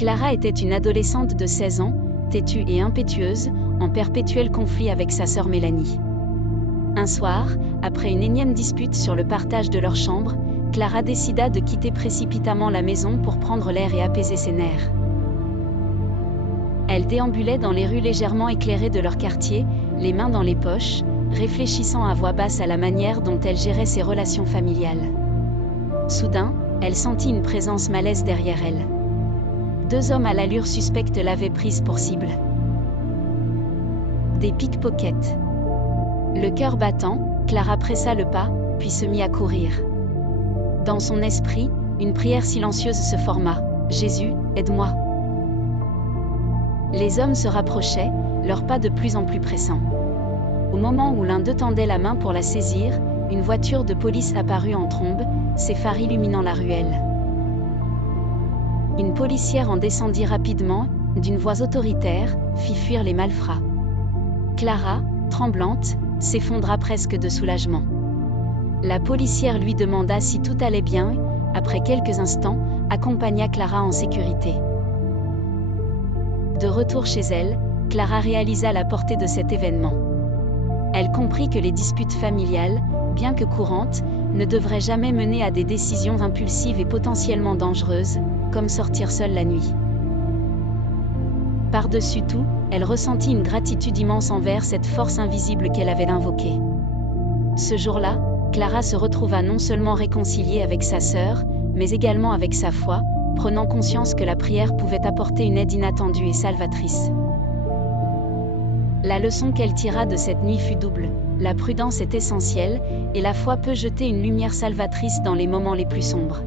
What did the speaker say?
Clara était une adolescente de 16 ans, têtue et impétueuse, en perpétuel conflit avec sa sœur Mélanie. Un soir, après une énième dispute sur le partage de leur chambre, Clara décida de quitter précipitamment la maison pour prendre l'air et apaiser ses nerfs. Elle déambulait dans les rues légèrement éclairées de leur quartier, les mains dans les poches, réfléchissant à voix basse à la manière dont elle gérait ses relations familiales. Soudain, elle sentit une présence malaise derrière elle. 2 hommes à l'allure suspecte l'avaient prise pour cible. Des pickpockets. Le cœur battant, Clara pressa le pas, puis se mit à courir. Dans son esprit, une prière silencieuse se forma. « Jésus, aide-moi !» Les hommes se rapprochaient, leurs pas de plus en plus pressants. Au moment où l'un d'eux tendait la main pour la saisir, une voiture de police apparut en trombe, ses phares illuminant la ruelle. Une policière en descendit rapidement, d'une voix autoritaire, fit fuir les malfrats. Clara, tremblante, s'effondra presque de soulagement. La policière lui demanda si tout allait bien, après quelques instants, accompagna Clara en sécurité. De retour chez elle, Clara réalisa la portée de cet événement. Elle comprit que les disputes familiales, bien que courantes, ne devraient jamais mener à des décisions impulsives et potentiellement dangereuses, comme sortir seule la nuit. Par-dessus tout, elle ressentit une gratitude immense envers cette force invisible qu'elle avait invoquée. Ce jour-là, Clara se retrouva non seulement réconciliée avec sa sœur, mais également avec sa foi, prenant conscience que la prière pouvait apporter une aide inattendue et salvatrice. La leçon qu'elle tira de cette nuit fut double. La prudence est essentielle, et la foi peut jeter une lumière salvatrice dans les moments les plus sombres.